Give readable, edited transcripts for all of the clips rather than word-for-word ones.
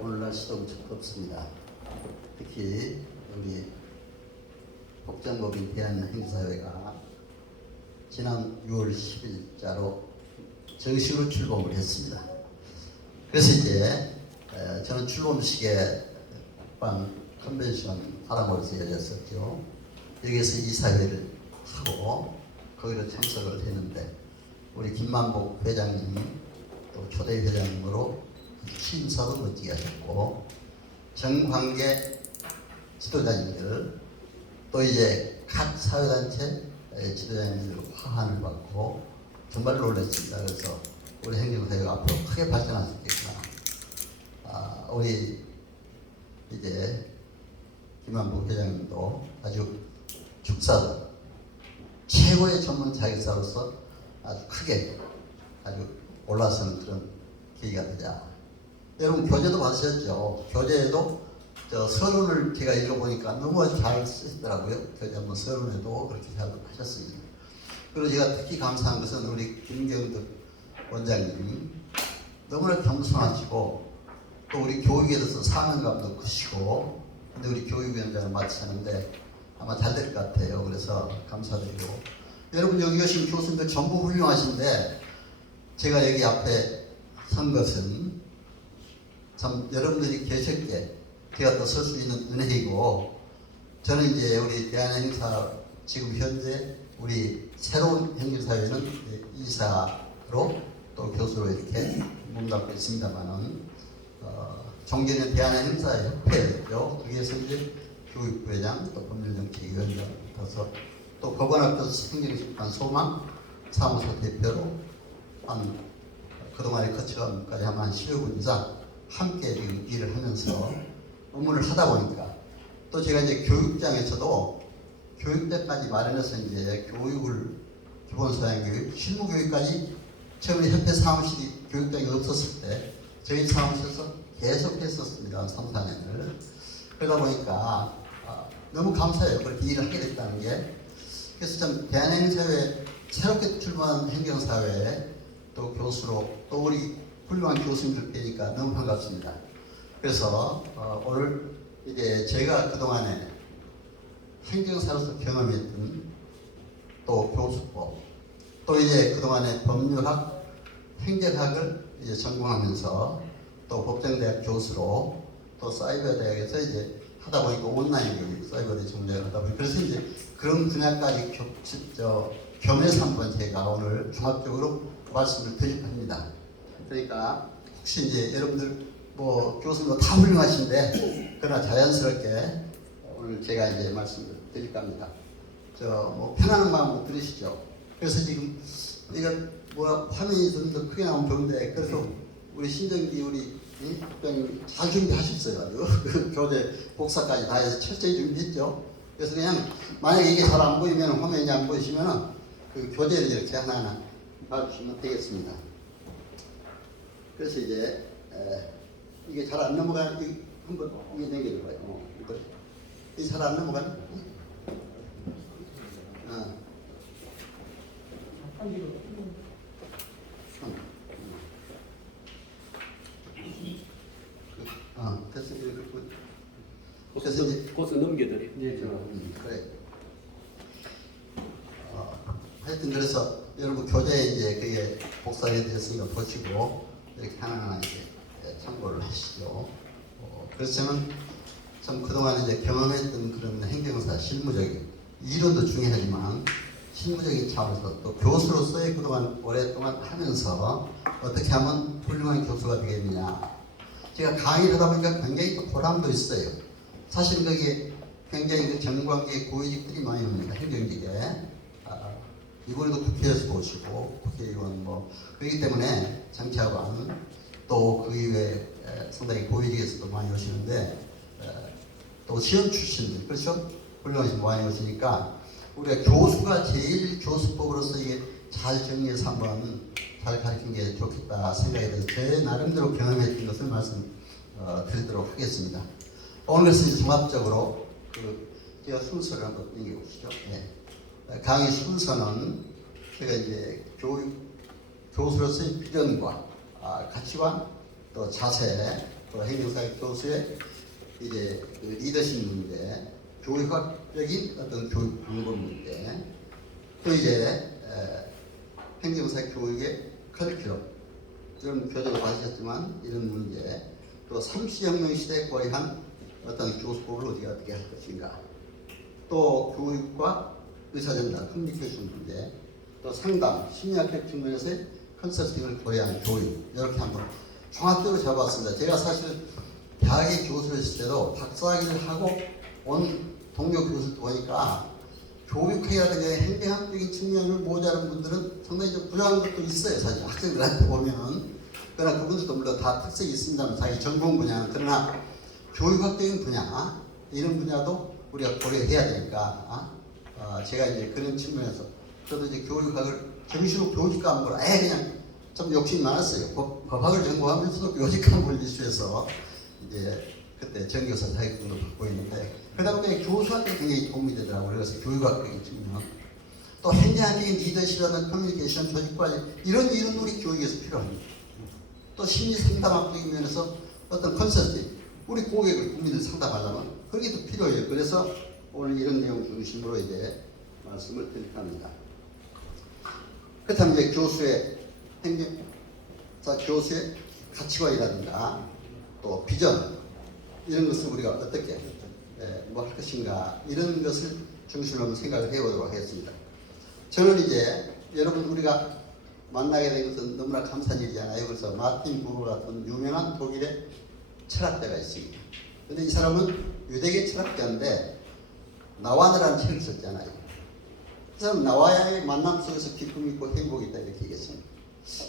오늘 날씨도 엄청 덥습니다. 특히 우리 복장법인 대한행사회가 지난 6월 10일자로 정식으로 출범을 했습니다. 그래서 이제 저는 출범식에 국방 컨벤션 아람홀에서 열렸었죠. 여기서 이사회를 하고 거기로 참석을 했는데 우리 김만복 회장님 또 초대 회장님으로 심사도 멋지게 하셨고 정관계 지도자님들 또 이제 각 사회단체 지도자님들 화환을 받고 정말 놀랐습니다. 그래서 우리 행정사회가 앞으로 크게 발전할 수 있겠구나. 우리 이제 김만복 회장님도 아주 축사도 최고의 전문 자격사로서 아주 크게 아주 올라서는 그런 계기가 되자. 여러분 교재도 받으셨죠? 교재에도 서론을 제가 읽어보니까 너무 잘 쓰시더라고요. 교재 한번 서론에도 그렇게 잘 하셨습니다. 그리고 제가 특히 감사한 것은 우리 김경덕 원장님 너무나 겸손하시고 또 우리 교육에 대해서 사명감도 크시고 근데 우리 교육위원장을 맡으셨는데 아마 잘 될 것 같아요. 그래서 감사드리고 여러분 여기 계신 교수님들 전부 훌륭하신데 제가 여기 앞에 선 것은 참 여러분들이 계셨기에 제가 또 설 수 있는 은혜이고 저는 이제 우리 대한행사 지금 현재 우리 새로운 행정사회는 이사로 또 교수로 이렇게 몸담고 있습니다만은 종전에 대한행사협회였죠. 거기에서 이제 교육부회장 또 법률정책위원장 붙어서 또 법원학교에서 행정심판 소망 사무소 대표로 한 그동안에 거쳐간까지 한 10여 분 이상 함께 지금 일을 하면서 업무를 하다 보니까 또 제가 이제 교육장에서도 교육대까지 마련해서 이제 교육을 기본소양교육, 실무교육까지 처음에 협회 사무실이 교육장이 없었을 때 저희 사무실에서 계속 했었습니다. 3, 4년을. 그러다 보니까 너무 감사해요. 그렇게 일을 하게 됐다는 게. 그래서 참 대한행사회 새롭게 출범한 행정사회에 또 교수로 또 우리 훌륭한 교수님들 뵈니까 너무 반갑습니다. 그래서 오늘 이제 제가 그동안에 행정사로서 경험했던 또 교수법 또 이제 그동안에 법률학, 행정학을 이제 전공하면서 또 법정대학 교수로 또 사이버대학에서 이제 하다 보니까 온라인 교육, 사이버대 전공을 하다 보니까 그래서 이제 그런 분야까지 겸해서 한번 제가 오늘 종합적으로 말씀을 드릴 겁니다. 그러니까 혹시 이제 여러분들 뭐 교수님도 다 훌륭하신데 그러나 자연스럽게 오늘 제가 이제 말씀을 드릴 겁니다. 뭐 편안한 마음으로 들으시죠. 그래서 지금 이거 뭐 화면이 좀 더 크게 나오면 좋은데 그래서 우리 신정기 우리 국장님 잘 준비하셨어요. 아주 교재 복사까지 다 해서 철저히 준비했죠. 그래서 그냥 만약에 이게 잘 안 보이면 화면이 안 보이시면 그 교재를 이렇게 하나하나 봐주시면 되겠습니다. 그래서 이제 이게 잘 안 넘어가는 한번 이게 넘겨줘봐요. 이게 잘 안 넘어가네. 됐어. 그래서 이제 고스 넘겨드려. 네, 그래. 하여튼 그래서 여러분 교재에 이제 그게 복사가 됐으니까 보시고 이렇게 하나하나 이제 참고를 하시죠. 그래서 저는 참 그동안 이제 경험했던 그런 행정사 실무적인 이론도 중요하지만 실무적인 차원에서 또 교수로서의 그동안 오랫동안 하면서 어떻게 하면 훌륭한 교수가 되겠느냐. 제가 강의를 하다 보니까 굉장히 또 보람도 있어요. 사실 거기에 굉장히 그 정관계 고위직들이 많이 옵니다. 행정직에. 이번에도 국회에서 오시고 국회의원 뭐 그렇기 때문에 정치학원 또 그 이외에 상당히 고위직에서도 많이 오시는데 또 시험 출신들 그렇죠? 훌륭하신 분 많이 오시니까 우리가 교수가 제일 교수법으로서 이게 잘 정리해서 한번 잘 가르친 게 좋겠다 생각이 들어서 제 나름대로 경험했던 것을 말씀드리도록 하겠습니다. 오늘 그래서 종합적으로 제가 순서를 한번 얘기해 보시죠. 강의 순서는 제가 이제 교수로서의 비전과 가치관, 또 자세, 또 행정사회 교수의 이제 그 리더십 문제, 교육학적인 어떤 교육 방법 문제, 또 이제 행정사회 교육의 커리큘럼, 이런 교재도 받으셨지만 이런 문제, 또 3시혁명 시대에 고려한 어떤 교수법을 어떻게 할 것인가, 또 교육과 의사전달, 커뮤니케이션 문제, 또 상담, 심리학적 측면에서의 컨설팅을 고려한 교육, 이렇게 한번 종합적으로 잡아봤습니다. 제가 사실 대학의 교수를 했을 때도 박사학위를 하고 온 동료 교수를 보니까 교육학이라든가 행정학적인 측면을 모자란 분들은 상당히 좀 부족한 것도 있어요. 사실 학생들한테 보면은. 그러나 그분들도 물론 다 특색이 있습니다만 자기 전공 분야는. 그러나 교육학적인 분야, 이런 분야도 우리가 고려해야 되니까 제가 이제 그런 측면에서 저도 이제 교육학을 정시로 교직 과목으로 아예 그냥 좀 욕심이 많았어요. 법학을 전공하면서도 교직 과목을 이수해서 이제 그때 전교사 자격증도 받고 있는데, 그러다 보니 교수한테 굉장히 도움이 되더라고요. 그래서 교육학적인 측면, 또 행정학적인 리더십이라는 커뮤니케이션, 조직관리, 이런 우리 교육에서 필요합니다. 또 심리 상담학적인 면에서 어떤 컨설팅, 우리 고객을 국민을 상담하려면 그게 또 필요해요. 그래서 오늘 이런 내용 중심으로 이제 말씀을 드릴까 합니다. 그렇다면 이제 교수의 교수의 가치관이라든가 또 비전, 이런 것을 우리가 어떻게 뭐 할 것인가, 이런 것을 중심으로 한번 생각을 해보도록 하겠습니다. 저는 이제 여러분 우리가 만나게 된 것은 너무나 감사한 일이잖아요. 그래서 마틴 부버 같은 유명한 독일의 철학자가 있습니다. 근데 이 사람은 유대계 철학자인데 나와느라는 책을 썼잖아요. 그 사람은 나와의 만남 속에서 기쁨이 있고 행복이 있다, 이렇게 얘기했습니다.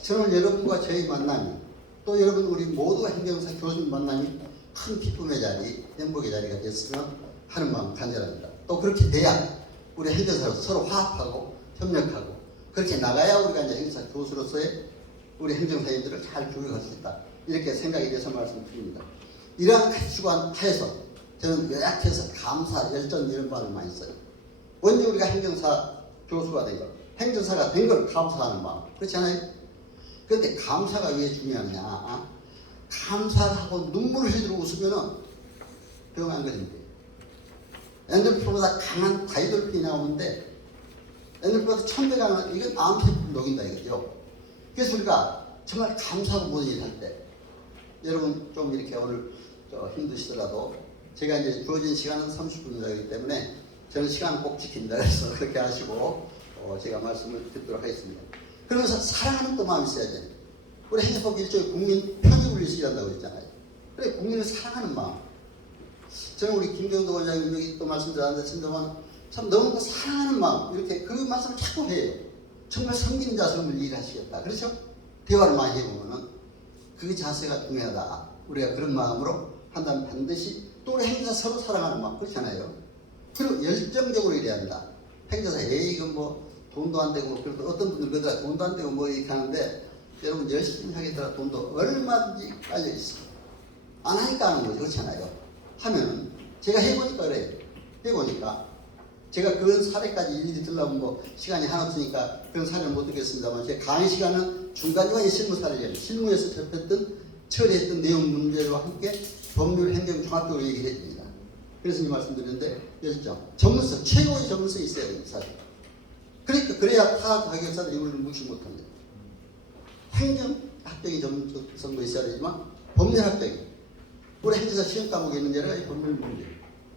저는 여러분과 저희 만남이, 또 여러분 우리 모두 행정사 교수님 만남이 큰 기쁨의 자리, 행복의 자리가 됐으면 하는 마음 간절합니다. 또 그렇게 돼야 우리 행정사로 서로 화합하고 협력하고 그렇게 나가야 우리가 이제 행정사 교수로서의 우리 행정사님들을 잘 교육할 수 있다, 이렇게 생각이 돼서 말씀드립니다. 이러한 가치관 하에서 저는 요약해서 감사, 열정, 이런 말을 많이 써요. 먼저 우리가 행정사 교수가 된 것, 행정사가 된 걸 감사하는 마음, 그렇지 않아요? 그런데 감사가 왜 중요하냐? 감사를 하고 눈물을 흘리고 웃으면은 병 안 걸린대. 엔돌핀보다 강한 다이돌핀이 나오는데, 엔돌핀보다 1000배 강한, 이건 암세포를 녹인다 이거죠. 그래서 우리가 정말 감사하고 모든 일을 할 때, 여러분 좀 이렇게 오늘 힘드시더라도 제가 이제 주어진 시간은 30분이기 때문에 저는 시간 꼭 지킨다 그래서 그렇게 하시고 제가 말씀을 듣도록 하겠습니다. 그러면서 사랑하는 또 마음이 있어야 돼요. 우리 행정법 일종의 국민 편익을 위해서 일한다고 했잖아요. 그래, 국민을 사랑하는 마음. 저는 우리 김경도 원장님 여기 또 말씀드렸는데 참 너무 사랑하는 마음, 이렇게 그 말씀을 자꾸 해요. 정말 섬기는 자세로 일하시겠다. 그렇죠? 대화를 많이 해보면은 그 자세가 중요하다. 우리가 그런 마음으로 한다면 반드시, 또 우리 행정사 서로 사랑하는 마음, 그렇잖아요. 그리고 열정적으로 일해야 한다. 행정사, 이건 뭐 돈도 안 되고, 그래도 어떤 분들 그러더라, 돈도 안 되고 뭐 이렇게 하는데, 여러분 열심히 하겠다가 돈도 얼마든지 깔려 있어. 안 하니까 하는 거죠. 그렇잖아요. 하면 제가 해보니까 그래요. 해보니까 제가 그런 사례까지 일일이 들려면 뭐 시간이 하나 없으니까 그런 사례를 못 듣겠습니다만, 제 강의 시간은 중간중간에 실무 사례를, 실무에서 접했던 처리했던 내용 문제와 함께 법률 행정 종합적으로 얘기를 해줍니다. 그래서 이 말씀드렸는데, 열정, 전문성, 최고의 전문성이 있어야 됩니다. 사실. 그러니까 그래야 타 자격사들이 우리를 무시 못합니다. 행정학적인 전문성도 있어야 되지만 법률학적인, 우리 행정사 시험 과목에 있는 여러 가지 법률 문제,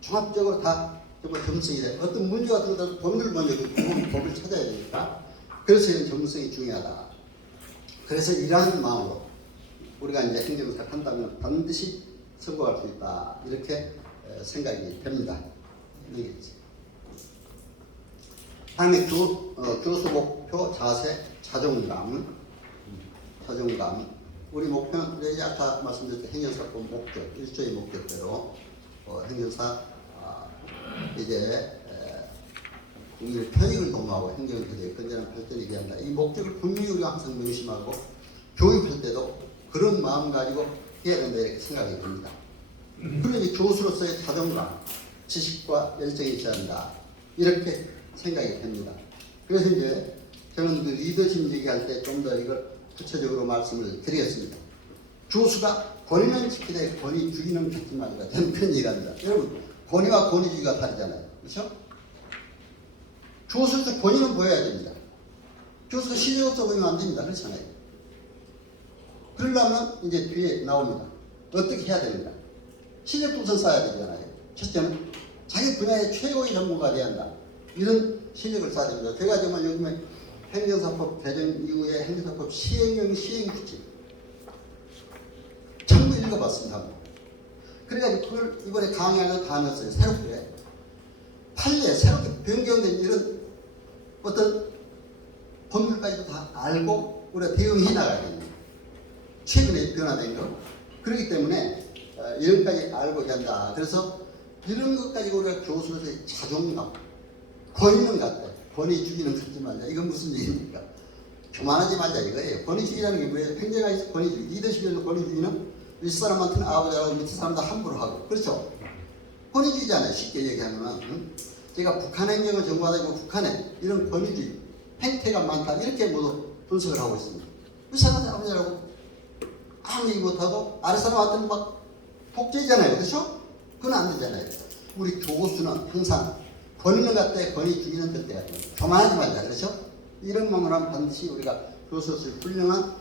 종합적으로 다 정말 전문성이 돼. 어떤 문제가 들어도 법률 먼저 그 법을 찾아야 되니까, 그래서 이런 전문성이 중요하다. 그래서 이러한 마음으로 우리가 이제 행정사를 한다면 반드시 성공할 수 있다, 이렇게 생각이 됩니다. 다음에 교수 목표, 자세, 자존감. 우리 목표는 이제 아까 말씀드렸던 행정사법 목표, 일조의 목표대로 행정사 이제 국민의 편익을 도모하고 행정을 그대로 건전한 발전을 위한다. 이 목적을 분명히 우리가 항상 명심하고 교육할 때도 그런 마음 가지고 해야 된다, 이렇게 생각이 듭니다. 그리고 이제 교수로서의 자존감, 지식과 열정이 있어야 한다, 이렇게 생각이 됩니다. 그래서 이제 저는 그 리더십 얘기할 때 좀 더 이걸 구체적으로 말씀을 드리겠습니다. 교수가 권위는 지키되 권위주의는 갖지 말라. 저는 그런 얘기합니다. 여러분, 권위와 권위주의가 다르잖아요. 그렇죠? 교수에서 권위는 보여야 됩니다. 교수가 실력 없어 보이면 안 됩니다. 그렇잖아요. 그러려면 이제 뒤에 나옵니다. 어떻게 해야 되는가? 실력도 우선 쌓아야 되잖아요. 첫째는 자기 분야의 최고의 전문가가 돼야 한다. 이런 실력을 쌓아야 됩니다. 제가 정말 요즘에 행정사법 개정 이후에 행정사법 시행령 시행규칙 전부 읽어봤습니다. 그래가지고 그걸 이번에 강의하는 다 넣었어요. 새롭게. 판례 새롭게 변경된 이런 어떤 법률까지도 다 알고 우리가 대응해 나가야 됩니다. 최근에 변화된 거. 그렇기 때문에 이런 까지 알고 한다. 그래서 이런 것 가지고 우리가 교수로서의 자존감, 권위는 갖다. 권위주의는 갖지 말자. 이건 무슨 얘기입니까? 교만하지 말자 이거예요. 권위주의라는 게 뭐예요? 행정가에서 권위주의, 리더십에서 권위주의는 윗사람한테는 아버지라고 밑에 사람도 함부로 하고. 그렇죠? 권위주의잖아요. 쉽게 얘기하면. 제가 북한 행정을 전공하다 보면 북한에 이런 권위주의, 행태가 많다. 이렇게 모두 분석을 하고 있습니다. 윗사람한테 아버지라고 아무 얘기 못하고 아래 사람한테는 막 복제잖아요. 그렇죠? 그건 안 되잖아요. 우리 교수는 항상 권위는 갖되 권위주의는 절대 안 돼요. 교만하지 말자. 그렇죠? 이런 마음으로 하면 반드시 우리가 교수로서 훌륭한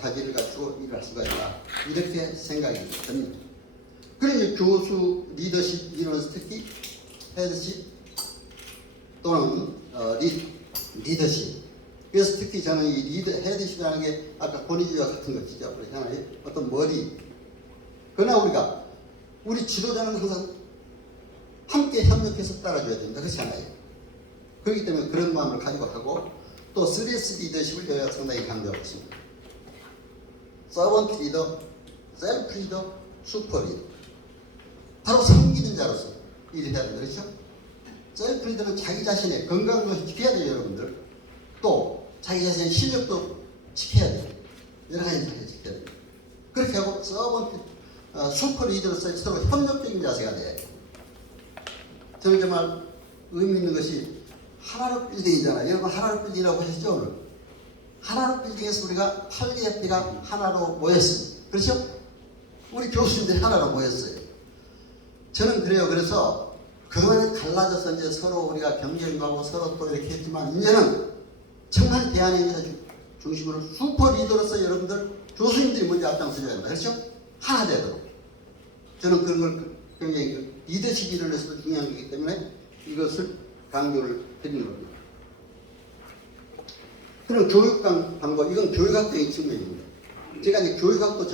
자질을 갖추고 일할 수가 있다. 이렇게 생각이 듭니다. 그러니 교수 리더십 이론에서 특히 헤드십 또는 리더십. 그래서 특히 저는 이 헤드십이라는 게 아까 권위주의와 같은 것이죠. 그렇잖아요. 어떤 머리. 그러나 우리가 우리 지도자는 항상 함께 협력해서 따라줘야 됩니다. 그렇지 않아요? 그렇기 때문에 그런 마음을 가지고 하고 또 3S 리더십을 저희가 상당히 강조하고 있습니다. 서번트 리더, 셀프 리더, 슈퍼 리더. 바로 섬기는 자로서 일을 해야 됩니다. 그렇죠? 셀프 리더는 자기 자신의 건강도 지켜야 돼요. 여러분들. 또 자기 자신의 실력도 지켜야 돼요. 여러 가지 지켜야 돼요. 그렇게 하고 서번트, 슈퍼 리더로서 서로 협력적인 자세가 돼야 돼요. 저는 정말 의미 있는 것이 하나로 빌딩이잖아요. 여러분 하나로 빌딩이라고 하시죠 오늘? 하나로 빌딩에서 우리가 8개협회가 하나로 모였습니다. 그렇죠? 우리 교수님들이 하나로 모였어요. 저는 그래요. 그래서 그동안에 갈라져서 이제 서로 우리가 경쟁도 하고 서로 또 이렇게 했지만 이제는 정말 대한민국에서 중심으로 슈퍼 리더로서 여러분들 교수님들이 먼저 앞장서야 된다. 그렇죠? 하나 되도록. 저는 그런 걸 굉장히 리더십 이론에서도 중요한 거기 때문에 이것을 강조를 드리는 겁니다. 그럼 교육 방법, 이건 교육학적인 측면입니다. 제가 이제 교육학도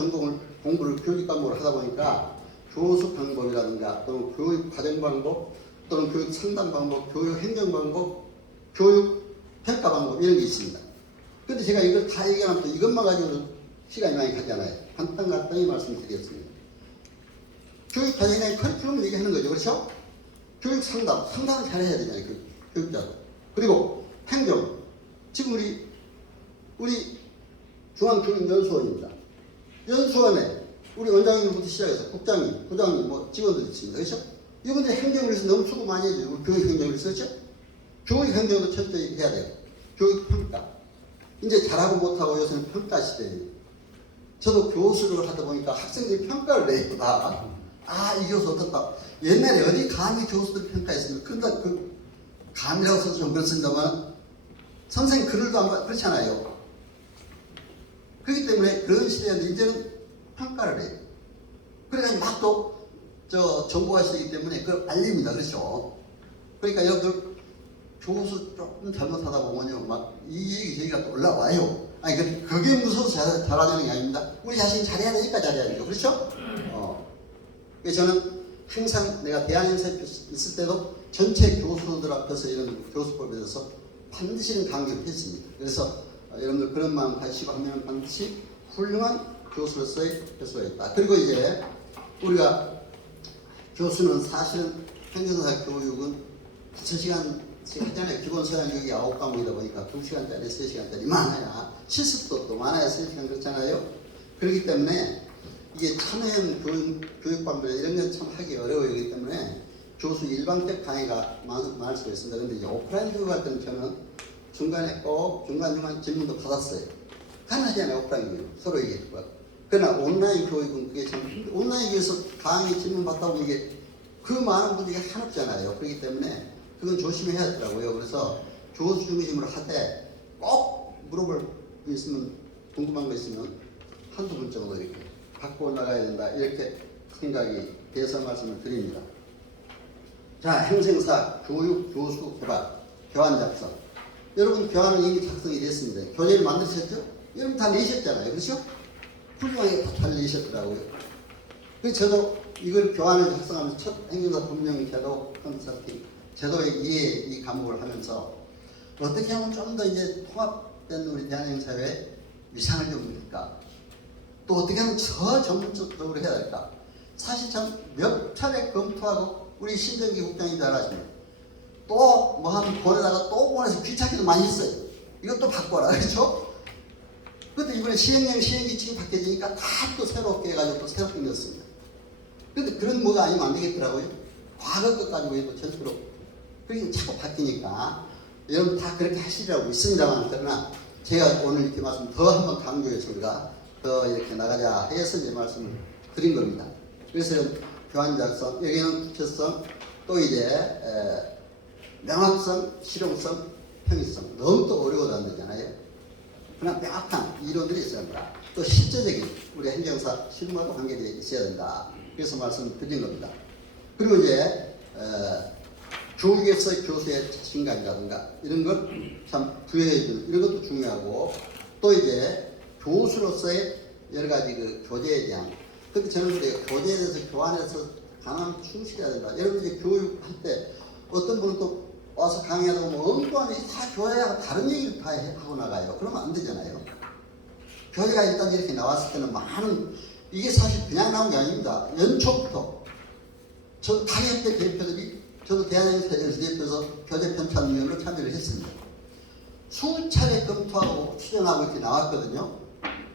공부를 교육 과목으로 하다 보니까 교수 방법이라든가 또는 교육 과정 방법 또는 교육 상담 방법, 교육 행정 방법, 교육 평가 방법 이런 게 있습니다. 근데 제가 이걸 다 얘기하면 또 이것만 가지고도 시간이 많이 가잖아요. 간단히 말씀드리겠습니다. 교육 과정에 커리큘럼 얘기하는 거죠. 그렇죠? 교육 상담을 잘해야 되잖아요. 교육자도. 그리고 행정. 지금 우리 중앙교육연수원입니다. 연수원에 우리 원장님부터 시작해서 국장님, 부장님, 직원들 있습니다. 그렇죠? 이분들이 행정을 해서 너무 수고 많이 해줘요. 우리 교육 행정을 해서. 그렇죠? 교육 행정도 철저히 해야 돼요. 교육 평가. 이제 잘하고 못하고 요새는 평가 시대예요. 저도 교수를 하다 보니까 학생들이 평가를 내요. 이 교수 어떻다. 옛날에 어디 감히 교수들 평가했습니까? 근데 그 감이라고 써서 좀 그렇습니다만 선생님 글을도 안 봐. 그렇잖아요. 그렇기 때문에 그런 시대인데 이제는 평가를 해요. 그래가지고 막 또 정보가 시대이기 때문에 그걸 알립니다. 그렇죠? 그러니까 여러분들 교수 조금 잘못하다 보면요 막 이 얘기 저희가 또 올라와요. 아니 그게 무서워서 잘하자는 게 아닙니다. 우리 자신이 잘해야 되니까 잘해야 되죠. 그렇죠? 그래서 저는 항상 내가 대한연수에 있을 때도 전체 교수들 앞에서 이런 교수법에 대해서 반드시는 강조를 했습니다. 그래서 여러분들 그런 마음 가지시고 하면 반드시 훌륭한 교수로서의 교수가 있다. 그리고 이제 우리가 교수는 사실은 행정사 교육은 9시간 하잖아요. 기본 소양 교육이 9과목이다 보니까 2시간짜리, 3시간짜리 많아야 실습도 또 많아야 3시간 그렇잖아요. 그렇기 때문에 이게 참여형 교육 방법 이런 건 참 하기 어려워요. 때문에 교수 일방적 강의가 많을 수가 있습니다. 근데 이제 오프라인 교육할 때는 저는 중간에 꼭 중간중간 질문도 받았어요. 가능하잖아요. 없다는 거예요. 서로 얘기했고. 그러나 온라인 교육은 그게 참 온라인 교육에서 강의 질문 받다 보면 이게 그 많은 분들이 한없잖아요. 그렇기 때문에 그건 조심해야 하더라고요. 그래서 교수 중심으로 하되 꼭 물어볼 거 있으면 궁금한 거 있으면 한두 분 정도 이렇게 갖고 나가야 된다. 이렇게 생각이 돼서 말씀을 드립니다. 자, 행정사, 교육, 교수, 개발, 교환 작성. 여러분 교환은 이미 작성이 됐습니다. 교재를 만드셨죠? 여러분 다 내셨잖아요. 그렇죠? 훌륭하게 다 잘 내셨더라고요. 그래서 저도 이걸 교환을 작성하면서 첫 행정사 법령 제도 컨설팅 제도의 이해 이 과목을 하면서 어떻게 하면 좀 더 이제 통합된 우리 대한민국사회의 위상을 좀 드릴까? 또 어떻게 하면 더 전문적으로 해야 될까? 사실 참 몇 차례 검토하고 우리 신정기 국장님 잘 아시네. 또 뭐 한 보내다가 또 보내서 귀찮기도 많이 했어요. 이것도 바꿔라. 그렇죠? 그런데 이번에 시행령 시행규칙이 바뀌어지니까 다 또 새롭게 해가지고 또 새롭게 넣었습니다. 그런데 그런 뭐가 아니면 안 되겠더라고요. 과거 것 가지고 해도 절대로. 그러니까 자꾸 바뀌니까 여러분 다 그렇게 하시려고 있습니다만 그러나 제가 오늘 이렇게 말씀 더 한번 강조해서 우리가 더 이렇게 나가자 해서 이제 말씀을 드린 겁니다. 그래서 교환 작성, 여기는 구체성, 또 이제 명확성, 실용성, 편의성. 너무 또 어려워도 안 되잖아요. 그러나 명확한 이론들이 있어야 된다. 또 실제적인 우리 행정사 실무와도 관계되어 있어야 된다. 그래서 말씀을 드린 겁니다. 그리고 이제 교육에서 교수의 자신감이라든가 이런 걸 참 부여해주는 이런 것도 중요하고 또 이제 교수로서의 여러 가지 그 교재에 대한 근데 저는 그래요. 교재에 대해서 교환해서 강하면 충실해야 된다. 여러분 이제 교육할 때 어떤 분은 또 와서 강의하다 보면 엉뚱한 얘기 다 교회하고 다른 얘기를 다 하고 나가요. 그러면 안 되잖아요. 교재가 일단 이렇게 나왔을 때는 많은 이게 사실 그냥 나온 게 아닙니다. 연초부터 저 다협회 대표들이 저도 대한행사에서 대표해서 교재 편찬위원으로 참여를 했습니다. 수차례 검토하고 추정하고 이렇게 나왔거든요.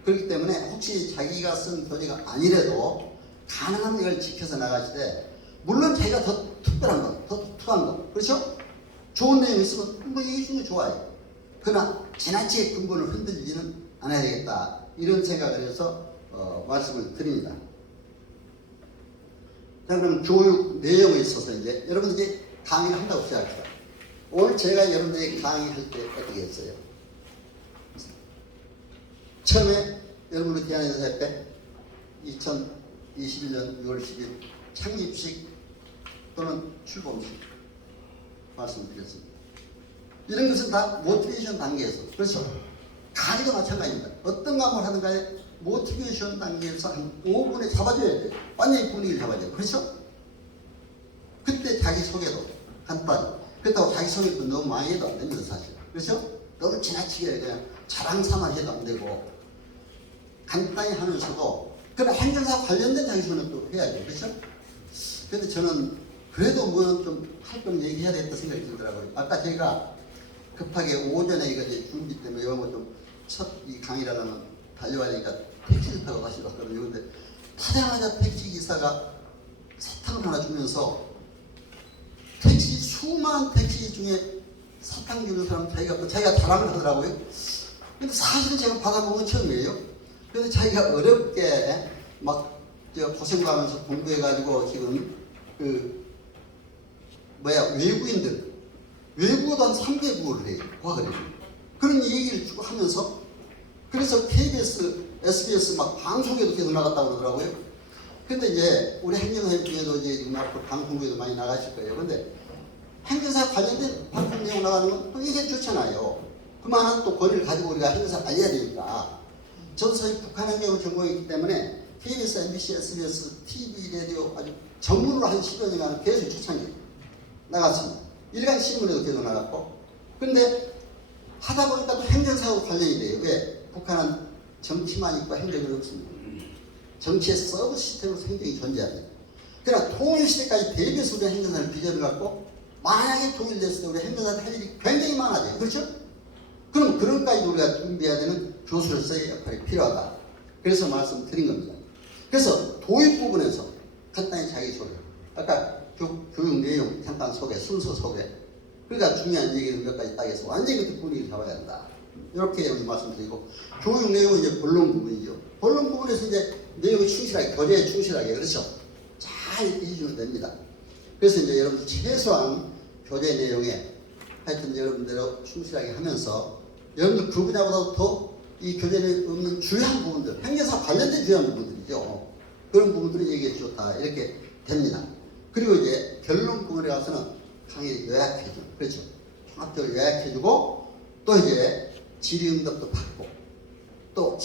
그렇기 때문에 혹시 자기가 쓴 교재가 아니래도 가능한 걸 지켜서 나가시되 물론 자기가 더 특별한 것, 더 특수한 것 그렇죠? 좋은 내용이 있으면 뭐 얘기 중에 좋아요. 그러나 지나치게 근본을 흔들리지는 않아야 되겠다. 이런 생각을 해서 말씀을 드립니다. 자, 그럼 교육 내용에 있어서 이제 여러분들이 강의를 한다고 생각합니다. 오늘 제가 여러분들이 강의할 때 어떻게 했어요? 처음에 여러분들 대한행사협회 2021년 6월 10일 창립식 또는 출범식 말씀드렸습니다. 이런 것은 다 모티베이션 단계에서 그렇죠? 강의도 마찬가지입니다. 어떤 과목을 하든 간에 모티베이션 단계에서 한 5분에 잡아줘야 돼요. 완전히 분위기를 잡아줘요. 그렇죠? 그때 자기소개도 간단히 그렇다고 자기소개도 너무 많이 해도 안 됩니다. 사실. 그렇죠? 너무 지나치게 그냥 자랑 삼아 해도 안 되고 간단히 하면서도 그러나 행정사 관련된 자기소개도 해야죠. 그렇죠? 그런데 저는 그래도 뭐 좀 할 거면 얘기해야 되겠다 생각이 들더라고요. 아까 제가 급하게 오전에 이거 이제 준비 때문에 이런 거 좀 첫 이 강의라면 달려가니까 택시를 타고 다시 갔거든요. 근데 타자마자 택시 기사가 사탕을 하나 주면서 택시 수많은 택시 중에 사탕 주는 사람 자기가 자랑을 하더라고요. 근데 사실은 제가 받아본 건 처음이에요. 근데 자기가 어렵게 막 고생도 하면서 공부해가지고 지금 외국어도 한 3개국어를 해요. 과거를. 그런 얘기를 쭉 하면서 그래서 KBS, SBS 막 방송에도 계속 나갔다고 그러더라고요. 근데 이제 우리 행정사 중에도 이제 앞으로 방송국에도 많이 나가실 거예요. 근데 행정사 관련된 방송 내용 나가는 건 이게 좋잖아요. 그만한 또 권위를 가지고 우리가 행정사 알려야 되니까. 저도 사실 북한 행정을 전공했기 때문에 KBS, MBC, SBS, TV, 라디오 아주 전문으로 한 10여 년간 계속 초창기 나갔습니다. 일간 신문에도 계속 나갔고. 근데 하다 보니까 또 행정사하고 관련이 돼요. 왜? 북한은 정치만 있고 행정이 없습니다. 정치의 서브 시스템으로 행정이 존재합니다. 그러나 통일시대까지 대비해서 우리 행정사를 비전을 갖고 만약에 통일됐을 때 우리 행정사한테 할 일이 굉장히 많아져요. 그렇죠? 그럼 그런 까지 우리가 준비해야 되는 교수로서의 역할이 필요하다. 그래서 말씀드린 겁니다. 그래서 도입 부분에서 간단히 자기소개. 아까 교육 내용 잠깐 소개, 순서 소개. 그러니까 중요한 얘기를 몇 가지 딱 해서 완전히 그 분위기를 잡아야 된다. 이렇게 말씀드리고, 교육 내용은 이제 본론 부분이죠. 본론 부분에서 이제 내용이 충실하게, 교재에 충실하게, 그렇죠? 잘 해주시면 됩니다. 그래서 이제 여러분들 최소한 교재 내용에 하여튼 여러분대로 충실하게 하면서 여러분들 그 분야보다도 더 이 교재에 없는 주요한 부분들, 행정사 관련된 주요한 부분들이죠. 그런 부분들을 얘기해 주셨다. 이렇게 됩니다. 그리고 이제 결론 부분에 가서는 강의 요약해주고, 그렇죠? 종합적으로 요약해주고, 또 이제 질의응답도 받고, 또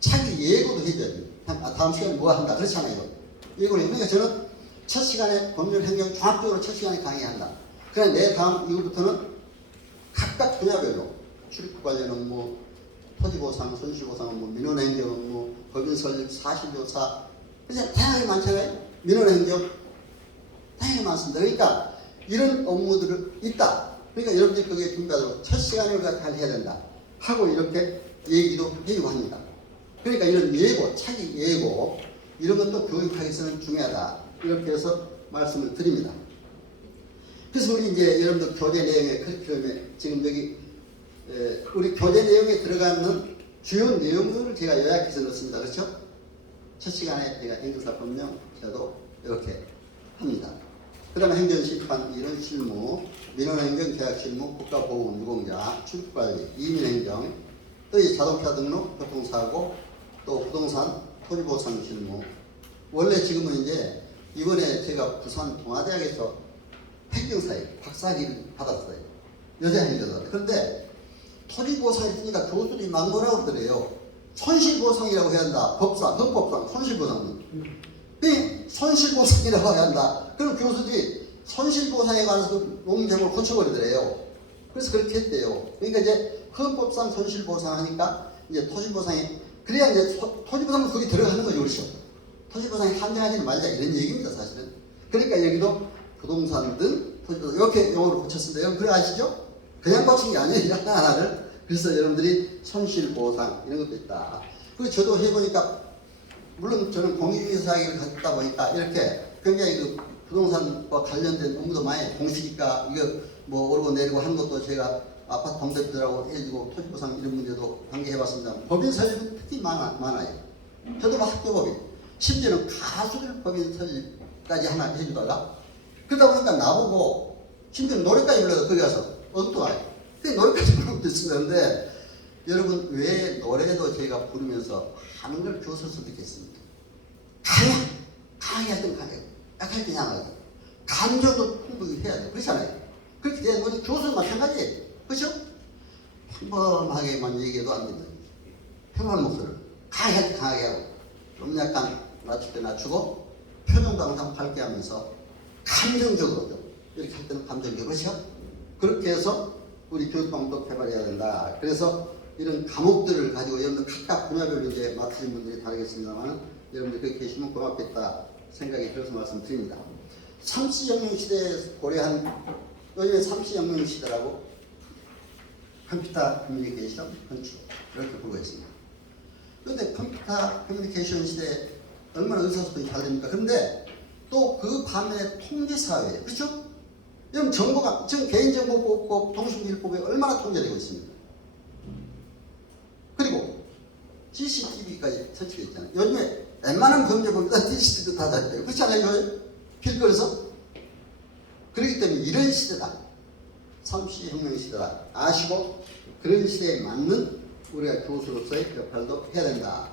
차기 예고도 해줘야 돼요. 다음 시간에 뭐 한다. 그렇잖아요. 예고를. 그러니까 저는 첫 시간에 법률 행정 종합적으로 첫 시간에 강의한다. 그냥 내 다음 이후부터는 각각 분야별로 출입국 관련 업무, 토지보상, 손실보상, 뭐 민원행정 업무, 법인설립, 사실조사, 그냥 다양하게 많잖아요. 민원행정 다양하게 많습니다. 그러니까 이런 업무들이 있다. 그러니까 여러분들이 거기에 준비하도록 첫 시간에 우리가 잘 해야 된다 하고 이렇게 얘기도 해주고 합니다. 그러니까 이런 예고, 차기 예고 이런 것도 교육학에서는 중요하다. 이렇게 해서 말씀을 드립니다. 그래서 우리 이제 여러분들 교재 내용의 커리큘럼에 지금 여기 우리 교재 내용에 들어가는 주요 내용들을 제가 요약해서 넣습니다. 그렇죠? 첫 시간에 제가 행정사 법령 제도 이렇게 합니다. 그 다음에 행정심판, 이런 실무, 민원행정, 계약실무, 국가보훈, 유공자, 출입관리, 이민행정, 또 이 자동차 등록, 교통사고, 또 부동산, 토지보상 실무. 원래 지금은 이제 이번에 제가 부산 동아대학에서 행정사에 박사학위를 받았어요. 여자 행정사. 그런데 토지보상이 있으니까 교수들이 막 뭐라고 그러더래요. 손실보상이라고 해야 한다. 법상, 헌법상, 손실보상. 손실보상이라고 해야 한다. 그럼 교수들이 손실보상에 관해서 논제목을 고쳐버리더래요. 그래서 그렇게 했대요. 그러니까 이제 헌법상 손실보상 하니까 이제 토지보상이, 그래야 이제 토지보상은 거기 들어가는 거죠. 그렇죠? 토지보상에 한정하지는 말자 이런 얘기입니다, 사실은. 그러니까 여기도 부동산 등 토지보상 이렇게 용어를 고쳤습니다. 여러분 그래 아시죠? 그냥 고친 게 아니에요. 하나를. 그래서 여러분들이 손실보상 이런 것도 있다. 그리고 저도 해보니까 물론 저는 공인중개사학위를 갖다 보니까 이렇게 굉장히 그 부동산과 관련된 업무도 많이 공시니까 이거 뭐 오르고 내리고 하는 것도 제가 아파트 동대표들하고 해주고 토지보상 이런 문제도 관계해봤습니다. 법인 설립은 특히 많아요. 저도 막 학교법인, 심지어는 가수들 법인 설립까지 하나 해주다가 그러다 보니까 나보고 심지어 노래까지 불러서 거기 가서 엉뚱하게 그 노래까지 부르고 있었는데 여러분 왜 노래도 제가 부르면서 하는 걸 교수로서 느꼈습니까? 강하게 할 때는 강하게, 약할 때는 약하게, 감정도 풍부하게 해야 돼. 그렇잖아요. 그렇게 되는 건 교수는 마찬가지예요. 그렇죠? 평범하게만 얘기해도 안 된다. 평범한 목소리를 강하게 할 때 강하게 하고 좀 약간 낮출 때 낮추고 표정도 항상 밝게 하면서 감정적으로 좀 이렇게 할 때는 감정적으로, 그렇죠? 그렇게 해서 우리 교육방도 개발해야 된다. 그래서 이런 과목들을 가지고 여러분들 각각 분야별로 이제 맡으신 분들이 다르겠습니다만 여러분들 그렇게 계시면 고맙겠다 생각이 들어서 말씀드립니다. 삼시혁명 시대에 고려한, 요즘에 삼시혁명 시대라고 컴퓨터 커뮤니케이션 건축 이렇게 부르고 있습니다. 그런데 컴퓨터 커뮤니케이션 시대에 얼마나 의사소통이 잘 됩니까? 그런데 또 그 반면에 통제사회, 그렇죠? 여러분 정보가 지금 개인정보보호법, 통신기일법에 얼마나 통제되고 있습니다. 그리고 CCTV까지 설치되어 있잖아요. 요즘에 웬만한 범죄 보면 CCTV도 다 달려요. 그렇지 않아요? 길거리에서. 그렇기 때문에 이런 시대다. 삼시혁명 시대다. 아시고 그런 시대에 맞는 우리가 교수로서의 역할도 해야 된다.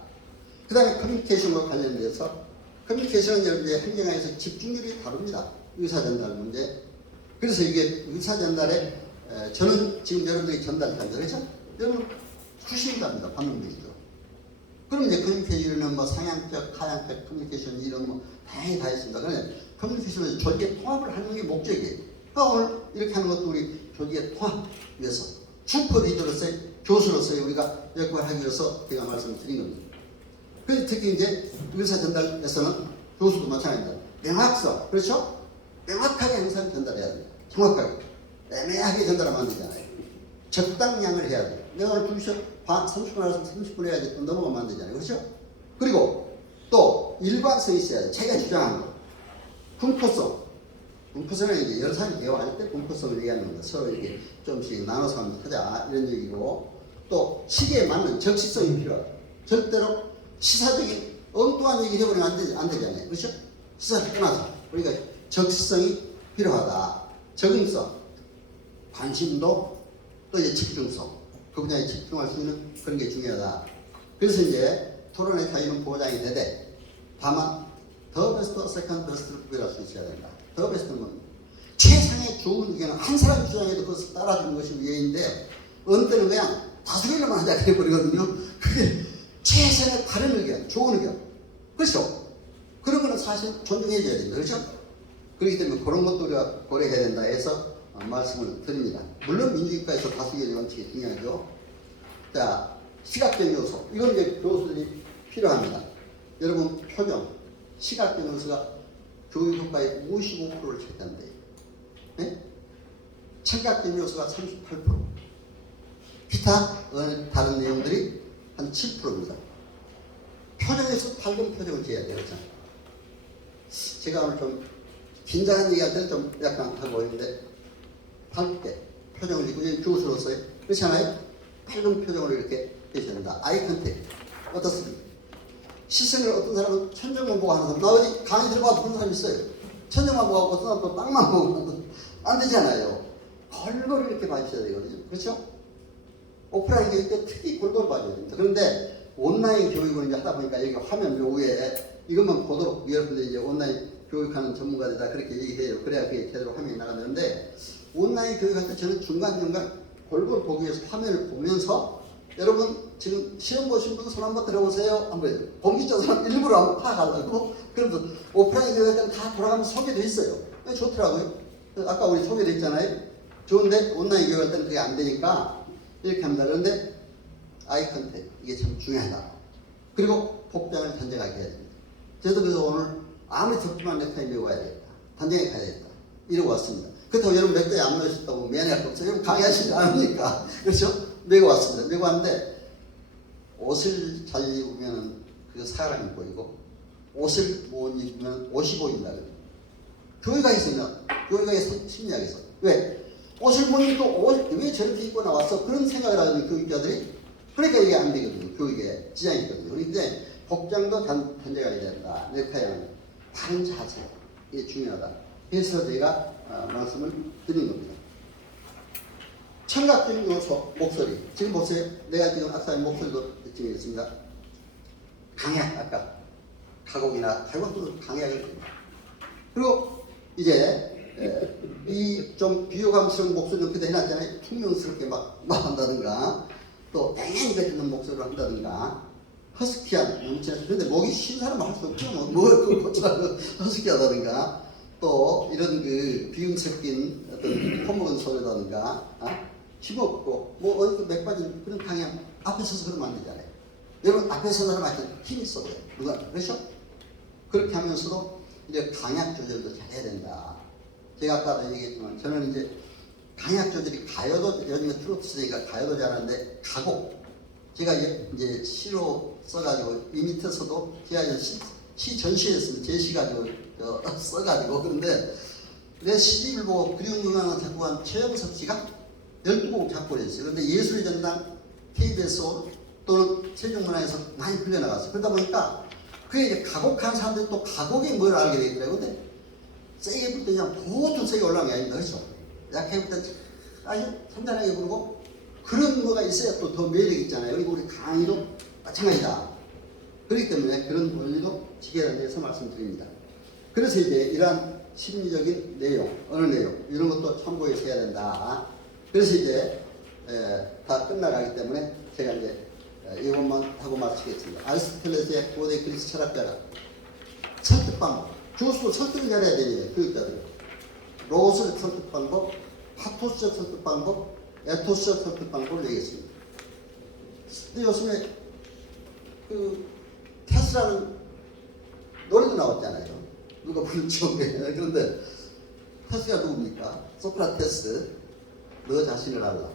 그 다음에 커뮤니케이션과 관련돼서 커뮤니케이션은 여러분들 행정학에서 집중률이 다릅니다. 의사전달 문제. 그래서 이게 의사전달에 저는 지금 여러분들이 전달합니다. 그렇죠? 여러분 수신이 합니다. 반응들이죠. 그럼 이제 커뮤니케이션은 뭐 상향적, 하향적 커뮤니케이션 이런 뭐 다양히 다 있습니다. 그런데 커뮤니케이션은 조직의 통합을 하는 게 목적이에요. 그러니까 오늘 이렇게 하는 것도 우리 조직의 통합 위해서 슈퍼 리더로서의 교수로서의 우리가 역할을 하기 위해서 제가 말씀을 드린 겁니다. 그래서 특히 이제 의사 전달에서는 교수도 마찬가지입니다. 명확성, 그렇죠? 명확하게 항상 전달해야 됩니다. 정확하게. 애매하게 전달하면 안 되잖아요. 적당량을 해야 돼요. 내가 오늘 2시간 30분 알아서 30분 해야지 또 넘어가면 안 되잖아요. 그렇죠? 그리고 또 일관성이 있어야 돼요. 자기가 주장하는 거. 분포성. 분포성은 이제 여러 사람이 대화할 때 분포성을 얘기하는 겁니다. 서로 이렇게 좀씩 나눠서 하자 이런 얘기고, 또 시기에 맞는 적시성이 필요하다. 절대로 시사적인 엉뚱한 얘기를 해버리면 안 되잖아요. 그렇죠? 시사를 떠나서. 그러니까 적시성이 필요하다. 적응성, 관심도 또 이제 집중성. 그 분야에 집중할 수 있는 그런 게 중요하다. 그래서 이제 토론의 자유는 보장이 되되 다만 더 베스트, 세컨드 베스트를 구별할 수 있어야 된다. 더 베스트는 최상의 좋은 의견은 한 사람이 주장해도 그것을 따라주는 것이 예인데 어느 때는 그냥 다수결만 하자 그래버리거든요. 그게 최선의 다른 의견, 좋은 의견. 그렇죠? 그런 거는 사실 존중해줘야 됩니다. 그렇죠? 그렇기 때문에 그런 것도 우리가 고려해야 된다 해서 말씀을 드립니다. 물론 민주주의국가에서 다수결의 원칙이 중요하죠. 자, 시각적 요소. 이건 이제 교수들이 필요합니다. 여러분, 표정, 시각적 요소가 교육 효과의 55%를 차지한대요. 네? 청각적 요소가 38%. 기타 다른 내용들이 한 7%입니다. 표정에서 밝은 표정을 지어야 돼요. 그렇죠? 제가 오늘 좀 긴장한 얘기할 때는 좀 약간 하고 있는데 밝게 표정을 짓고 교수로서 그렇지 않아요? 밝은 표정으로 이렇게 해줘야 된다. 아이 컨택 어떻습니까? 시선을 어떤 사람은 천정만 보고 하는 사람, 나 어디 강의 들어가도 그런 사람 있어요. 천정만 보고 하고 어떤 사람 또 땅만 보고 안 되잖아요. 골고루 이렇게 봐주셔야 되거든요. 그렇죠? 오프라인 교육 때 특히 골고루 봐줘야 됩니다. 그런데 온라인 교육을 이제 하다 보니까 여기 화면 요 위에 이것만 보도록 여러분들 이제 온라인 교육하는 전문가들 다 그렇게 얘기해요. 그래야 그게 제대로 화면이 나가는데 온라인 교육할 때 저는 중간중간 골고루 보기 위해서 화면을 보면서 여러분 지금 시험 보신 분 손 한번 들어보세요. 한번 공기자 사람 일부러 한번 파악하려고 그래서 오프라인 교육할 때는 다 돌아가면 소개도 있어요. 좋더라고요. 아까 우리 소개도 있잖아요. 좋은데 온라인 교육할 때는 그게 안 되니까 이렇게 합니다. 그런데 아이 컨택 이게 참 중요하다. 그리고 복장을 단정하게 해야 됩니다. 저도 그래서 오늘 아무리 덥지만 넥타이 메고 와야 되겠다. 단정하게 가야 되겠다. 이러고 왔습니다. 그렇다고 여러분 넥타이 안 메셨다고 미안할 거 없어요. 여러분 강의하시지 않으니까. 그렇죠? 메고 왔습니다. 메고 왔는데 옷을 잘 입으면 그 사람이 보이고 옷을 못 입으면 옷이 보인다. 교회가 있으면 교회가의 심리학에서 왜? 옷을 못 입고 왜 저렇게 입고 나왔어? 그런 생각을 하는 교육자들이 그러니까 이게 안 되거든요. 교육에 지장이 있거든요. 그런데 복장도 단정하게 된다. 넥타이는 바른 자세 이게 중요하다. 그래서 제가 말씀을 드린 겁니다. 청각적인 요소 목소리. 지금 보세요. 내가 지금 악사의 목소리도 지금 있습니다. 강약 아까 가곡이나 가곡도 강약을 줍니다. 그리고 이제 이 좀 비호감스러운 목소리 이렇게 해놨잖아요. 퉁명스럽게 막 한다든가 또 땡땡이 거리는 목소리를 한다든가 허스키한 넘치는 그런데 목이 쉰 사람은 할 수 없죠. 뭘 고쳐서 허스키하다든가 또 이런 그 비음 섞인 어떤 퍼먹은 소리라든가 힘없고 뭐 어디 맥 빠진 그런 강연 앞에 서서 그러면 안 되잖아요. 여러분 앞에 서는 사람한테 힘이 있어야 돼요. 누가 그렇죠? 그렇게 하면서도 이제 강약 조절도 잘해야 된다. 제가 아까도 얘기했지만 저는 이제 강약 조절이 가요도 요즘에 트로트 시대니까 가요도 잘하는데 가곡 제가 이제 시로 써가지고 이 밑에서도 제가 시 전시했습니다. 제 시 가지고 써가지고 그런데 내 시집을 보고 그리운 유명한 작곡한 최영섭 씨가 12곡 작곡을 했어요. 그런데 예술의 전당 KBS 또는 세종문화에서 많이 풀려나갔어요. 그러다 보니까 그게 이제 가곡한 사람들이 또 가곡이 뭘 알게 되더라고요. 근데 세게 불 때 그냥 보통 세게 올라간 게 아닙니다. 그렇죠? 약하게 불 때 아주 산단하게 부르고 그런 거가 있어야 또 더 매력이 있잖아요. 그리고 우리 강의도 마찬가지다. 그렇기 때문에 그런 원리도 지켜야 돼서 말씀드립니다. 그래서 이제 이러한 심리적인 내용, 어느 내용 이런 것도 참고해서 해야 된다. 그래서 이제 다 끝나가기 때문에 제가 이제 이것만 하고 마치겠습니다. 아리스토텔레스의 고대 그리스 철학자가 설득 방법, 교수도 설득을 잘해야 되는 교육자들. 로고스의 설득 방법, 파토스적 설득 방법, 에토스적 설득 방법을 얘기했습니다. 근데 요즘에 그 테스라는 노래도 나왔잖아요. 누가 부른지 모르겠어요. 그런데 테스가 누굽니까? 소크라테스, 너 자신을 알라.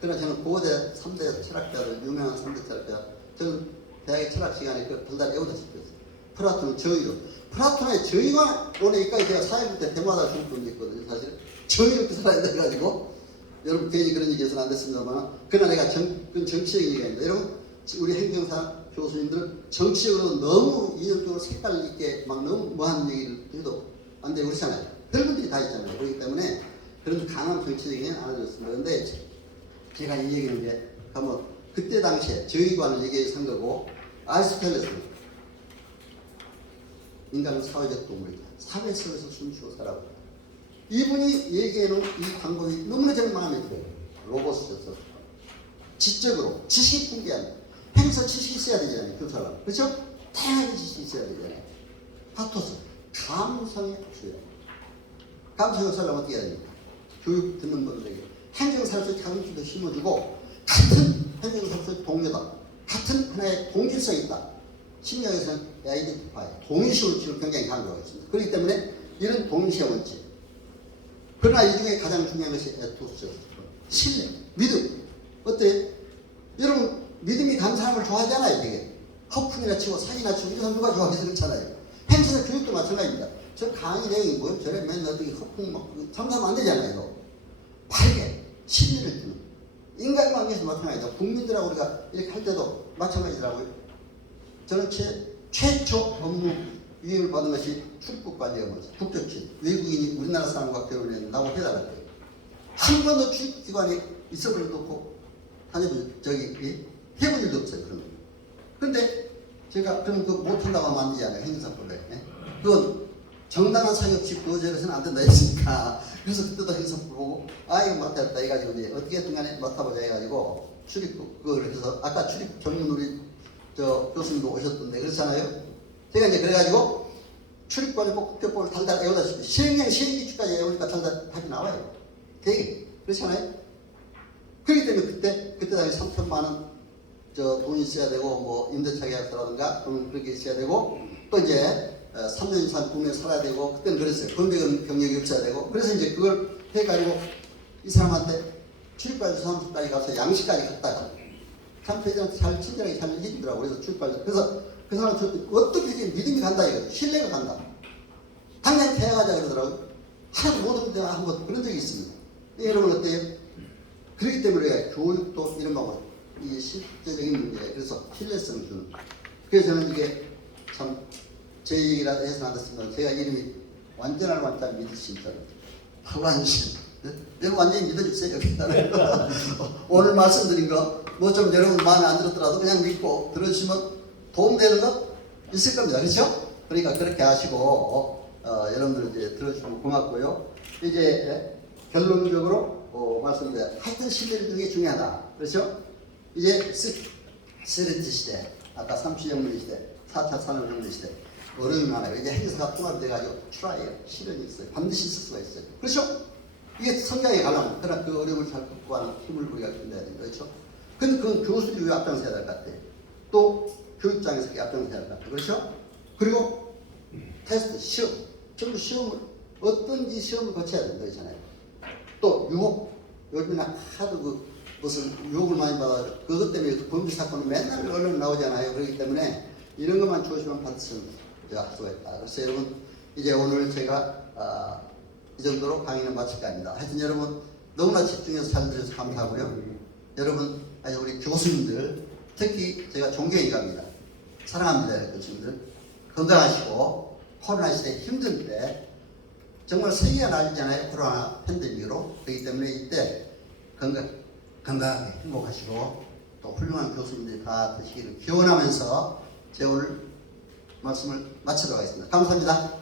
그러나 저는 고대 3대 철학자들, 유명한 3대 철학자, 저는 대학의 철학 시간에 그 별달 애우다시피 플라톤은 저의론. 플라톤의 저의론에 있까지 제가 사회부 때 대마다 줄 뻔 있거든요. 사실 저의 이렇게 살아야 돼가지고 여러분 괜히 그런 얘기 해서는 안 됐습니다만 그러나 내가 그건 정치적 얘기입니다. 여러분 우리 행정사 교수님들은 정치적으로 너무 이념적으로 색깔 있게 막 너무 뭐하는 얘기를 해도 안 되고 그렇잖아요. 별분들이 다 있잖아요. 그렇기 때문에 그런 강한 정치적 얘기는 안 해줬습니다. 그런데 제가 이 얘기는 이제 가면 그때 당시에 정의관을 얘기해서 한 거고 아리스토텔레스는 인간은 사회적 동물이다. 사회 속에서 숨쉬고 살아보다. 이분이 얘기해놓은 이 방법이 너무나 저는 마음에 들어요. 로버스였어. 지적으로 지식이 풍부한 행사 지식이 있어야 되잖아요. 그 사람. 그렇죠? 다양한 지식이 있어야 되잖아요. 파토스. 감성의 주요. 감성의 사람 어떻게 해야 됩니까? 교육 듣는 분들에게 행정사로서 자긍심도 심어주고 같은 행정사로서 동료다. 같은 하나의 동질성이 있다. 심리학에서는 아이덴티파이, 동의식을 지금 굉장히 강조하고 있습니다. 그렇기 때문에 이런 동의식의 원칙. 그러나 이 중에 가장 중요한 것이 에토스, 신뢰, 믿음. 어때요? 여러분 믿음이 간 사람을 좋아하잖아요. 되게 허풍이나 치고 사기나 치고 이런 사람 누가 좋아하겠어? 그렇잖아요. 행사나 교육도 마찬가지입니다. 저 강의 내용이 뭐예요? 저래 맨날 어떻게 허풍 막 참사하면 안 되잖아요. 이거. 바르게 신뢰를 주는 인간관계에서 마찬가지죠. 국민들하고 우리가 이렇게 할 때도 마찬가지더라고요. 저는 최초 업무 위임을 받은 것이 출입국관리업무였어요. 국적친 외국인이 우리나라 사람과 결혼했다고 해달라고요. 한 번도 출입기관에 있어볼 일도 없고 다녀본 저기 해본 일도 없어요. 그런 거. 그런데 제가 그럼 그 못한다고 하면 안 되잖아요. 행정사법에. 그건 정당한 사유 없이 그거저래서는 안 된다 했으니까. 그래서 그때도 행정사법 보고 이거 맡았다 해가지고 이제 어떻게 했든 간에 맡아보자 해가지고 출입국 그걸 해서 아까 출입 전문 우리 저 교수님도 오셨던데 그렇잖아요. 제가 이제 그래가지고 출입관리법 국제법을 달달 외우다시피 시행기초까지 외우니까 달달 답이 나와요. 되게 그렇잖아요. 그렇기 때문에 그때 당시 3천만 원 저 돈이 있어야 되고 뭐 임대차 계약서라든가 그렇게 있어야 되고 또 이제 3년 이상 국내에 살아야 되고 그때는 그랬어요. 건배금 경력이 없어야 되고 그래서 이제 그걸 해가지고 이 사람한테 출입관리 사무소까지 가서 양식까지 갔다가 참 저희들한테 잘 친절하게 잘 해주더라고요. 그래서 출입관리 그래서 그 사람 어떻게 믿음이 간다 이거죠. 신뢰가 간다. 당장 계약하자 그러더라고요. 하나도 못 오는 데만 한번 그런 적이 있습니다. 여러분 어때요? 그렇기 때문에 교육도 이런 거고 이게 실제적인 문제예요. 그래서 신뢰성을 주는. 그래서 저는 이게 참 제 얘기라 해서는 안 됐습니다. 제가 이름이 완전한 완전 믿으신다. 완신. 여러분 완전히 믿어주세요. 오늘 말씀드린 거 뭐 좀 여러분 마음에 안 들었더라도 그냥 믿고 들어주시면 도움되는 거 있을 겁니다. 그렇죠? 그러니까 그렇게 하시고 여러분들 이제 들어주시면 고맙고요. 이제 결론적으로 말씀드려요. 하여튼 신뢰를 주는 게 중요하다. 그렇죠? 이제 스레트 시대, 아까 3.7혁명 시대, 4차 산업혁명 시대 어려움이 많아요. 이제 행사가 통합돼가지고 트라이얼, 실현이 있어요. 반드시 있을 수가 있어요. 그렇죠? 이게 성장에 가려면 그러나 그 어려움을 잘 극복하는 힘을 우리가 준비해야 됩니다. 그렇죠? 근데 그건 교수들이 왜 앞장서야 될 것 같아요? 또 교육장에서 앞장서야 될 것 같아요. 그렇죠? 그리고 테스트, 시험. 전부 시험을 어떤지 시험을 거쳐야 된다 그렇잖아요. 또 유혹. 요즘에는 하도 무슨 유혹을 많이 받아 그것 때문에 범죄 사건은 맨날 언론에 나오잖아요. 그렇기 때문에 이런 것만 조심하면 반드시 할 수가 있다. 그래서 여러분 이제 오늘 제가 이 정도로 강의는 마칠 거 아닙니다. 하여튼 여러분 너무나 집중해서 잘 들어주셔서 감사하고요. 여러분 우리 교수님들 특히 제가 존경이 갑니다. 사랑합니다. 교수님들 건강하시고 코로나 시대 힘들 때 정말 세계가 난리잖아요. 코로나 팬데믹으로. 그렇기 때문에 이때 건강하게 행복하시고 또 훌륭한 교수님들이 다 되시기를 기원하면서 제 오늘 말씀을 마치도록 하겠습니다. 감사합니다.